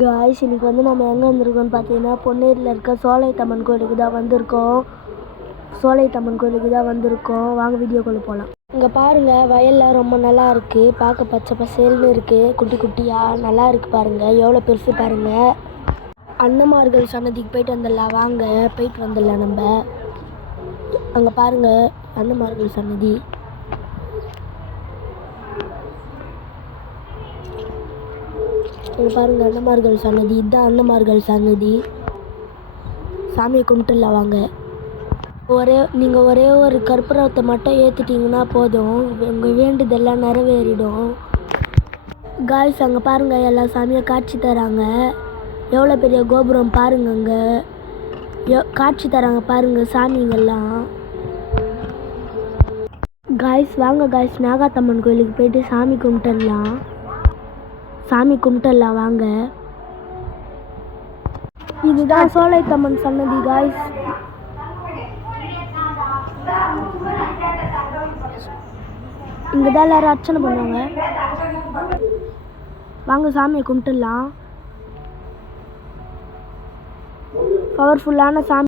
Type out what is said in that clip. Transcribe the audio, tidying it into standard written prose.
Guys இன்னைக்கு வந்து நம்ம எங்கே வந்திருக்கோம்னு பார்த்தீங்கன்னா பொன்னேரியில் இருக்க சோலைத்தம்மன் கோயிலுக்கு தான் வந்திருக்கோம். வாங்க வீடியோக்குள்ளே போகலாம். இங்கே பாருங்கள், வயல்லாம் ரொம்ப நல்லா இருக்குது. பார்க்க பச்சை பசேல்னு இருக்குது. குட்டி குட்டியாக நல்லா இருக்குது. பாருங்கள் எவ்வளோ பெருசு பாருங்கள். அண்ணமார்கள் சன்னதிக்கு போயிட்டு வந்துடலாம். வாங்க போயிட்டு வந்துடலாம். நம்ம அங்கே பாருங்கள் அண்ணமார்கள் சன்னதி. இங்கே பாருங்கள் அண்ணமார்கள் சன்னதி. இதுதான் அண்ணமார்கள் சன்னதி. சாமியை கும்பிட்டுலாம் வாங்க. நீங்கள் ஒரே ஒரு கற்பூரத்தை மட்டும் ஏற்றிட்டிங்கன்னா போதும், உங்கள் வேண்டுதெல்லாம் நிறைவேறிடும். காய்ஸ் அங்கே பாருங்கள், எல்லா சாமியும் காட்சி தராங்க. எவ்வளோ பெரிய கோபுரம் பாருங்கள். அங்கே காட்சி தராங்க பாருங்கள் சாமிங்கெல்லாம். காய்ஸ் வாங்க காய்ஸ், நாகாத்தம்மன் கோயிலுக்கு போயிட்டு சாமி கும்பிட்டுடலாம். வாங்க. இதுதான் சோலைத்தம்மன் சன்னதி காய்ஸ். இங்கே தான் எல்லாரும் அர்ச்சனை பண்ணுவாங்க. வாங்க சாமியை கும்பிட்டுடலாம். பவர்ஃபுல்லான சாமி.